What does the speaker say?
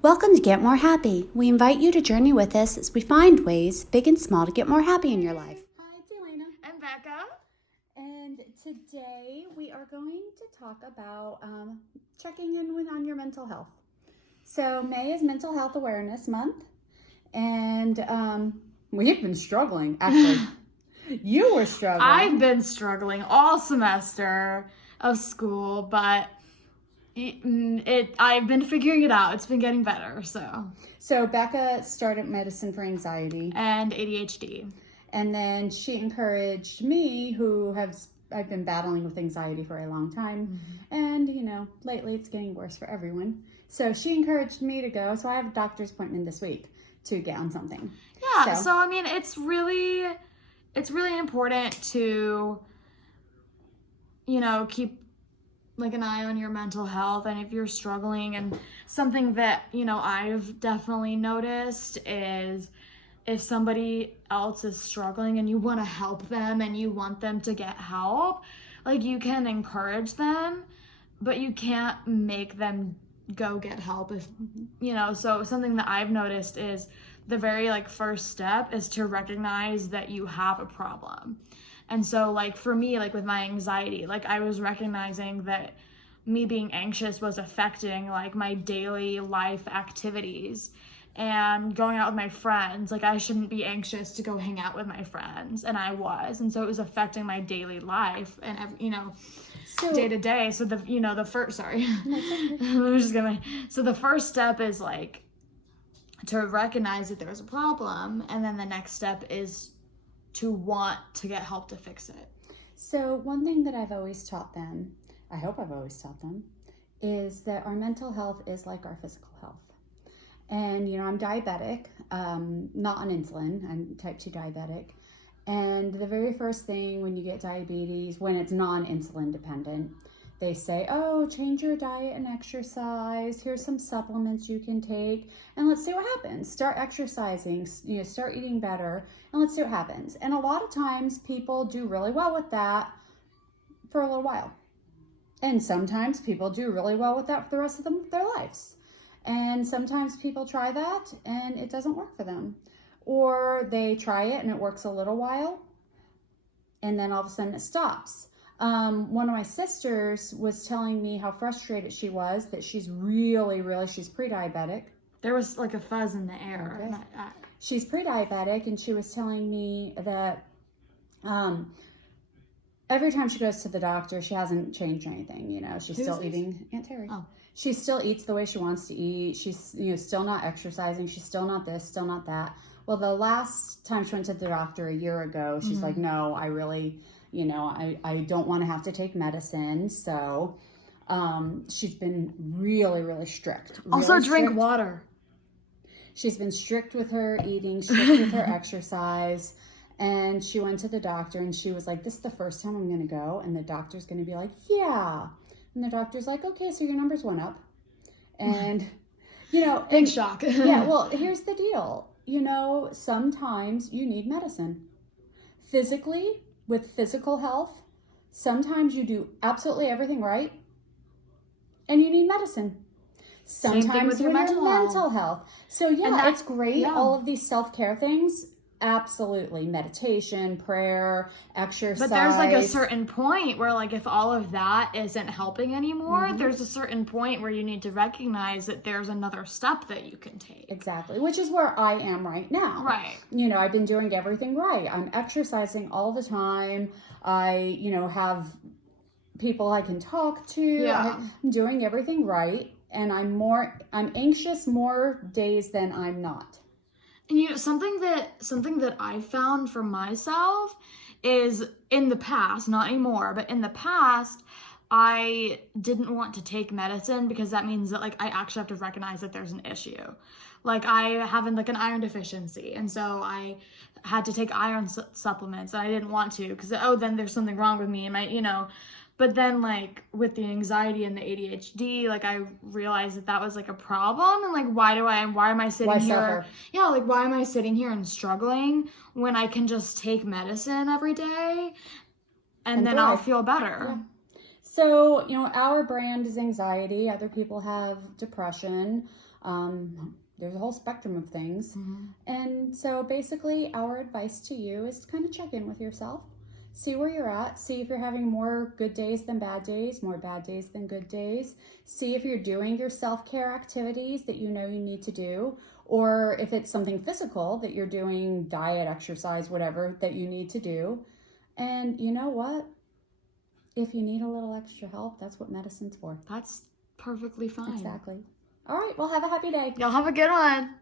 Welcome to Get More Happy. We invite you to journey with us as we find ways, big and small, to get more happy in your life. Hi, it's Elena. And Becca. And today we are going to talk about checking in on your mental health. So May is Mental Health Awareness Month, and we've been struggling, actually. You were struggling. I've been struggling all semester of school, but I've been figuring it out. It's been getting better, So Becca started medicine for anxiety. And ADHD. And then she encouraged me, I've been battling with anxiety for a long time. Mm-hmm. And, lately it's getting worse for everyone. So she encouraged me to go. So I have a doctor's appointment this week to get on something. Yeah, so I mean, it's really important to, keep like an eye on your mental health. And if you're struggling, and something that, I've definitely noticed is if somebody else is struggling and you want to help them and you want them to get help, like, you can encourage them, but you can't make them go get help. So something that I've noticed is the very first step is to recognize that you have a problem. And so for me, with my anxiety, I was recognizing that me being anxious was affecting my daily life activities and going out with my friends. I shouldn't be anxious to go hang out with my friends, and I was. And so it was affecting my daily life and day to day. So the first step is to recognize that there's a problem, and then the next step is to want to get help to fix it. So one thing that I've always taught them, I hope I've always taught them, is that our mental health is like our physical health. And, I'm diabetic, not on insulin. I'm type 2 diabetic. And the very first thing when you get diabetes, when it's non-insulin dependent, they say, oh, change your diet and exercise. Here's some supplements you can take, and let's see what happens. Start exercising, start eating better, and let's see what happens. And a lot of times people do really well with that for a little while. And sometimes people do really well with that for the rest of their lives. And sometimes people try that and it doesn't work for them. Or they try it and it works a little while, and then all of a sudden it stops. One of my sisters was telling me how frustrated she was that she's she's pre-diabetic. There was a fuzz in the air. Okay. She's pre-diabetic, and she was telling me that every time she goes to the doctor, she hasn't changed anything. She's still eating. Aunt Terry. Oh. She still eats the way she wants to eat. She's still not exercising. She's still not this, still not that. Well, the last time she went to the doctor a year ago, she's like, no, I really, I don't want to have to take medicine. So she's been really, really strict. Also drink water. She's been strict with her eating, strict with her exercise. And she went to the doctor and she was like, this is the first time I'm going to go. And the doctor's going to be like, yeah. And the doctor's like, okay, so your numbers went up. And, big shock. Yeah, well, here's the deal. Sometimes you need medicine. Physically, with physical health, sometimes you do absolutely everything right, and you need medicine. Sometimes with your mental health. So yeah, it's great. Yeah. All of these self-care things. Absolutely. Meditation, prayer, exercise. But there's a certain point where if all of that isn't helping anymore, there's a certain point where you need to recognize that there's another step that you can take. Exactly. Which is where I am right now. Right. I've been doing everything right. I'm exercising all the time. I, have people I can talk to. Yeah. I'm doing everything right. And I'm anxious more days than I'm not. And something that I found for myself is, in the past, not anymore, but in the past, I didn't want to take medicine because that means that I actually have to recognize that there's an issue. I have an iron deficiency, and so I had to take iron supplements, and I didn't want to because then there's something wrong with me, and But then, with the anxiety and the ADHD, I realized that was, a problem. And, why am I sitting here? Suffer? Yeah, why am I sitting here and struggling when I can just take medicine every day and then I'll feel better? Yeah. So, our brand is anxiety. Other people have depression. There's a whole spectrum of things. Mm-hmm. And so basically our advice to you is to kind of check in with yourself. See where you're at. See if you're having more good days than bad days, more bad days than good days. See if you're doing your self-care activities that you know you need to do, or if it's something physical that you're doing, diet, exercise, whatever, that you need to do. And you know what? If you need a little extra help, that's what medicine's for. That's perfectly fine. Exactly. All right, well, have a happy day. Y'all have a good one.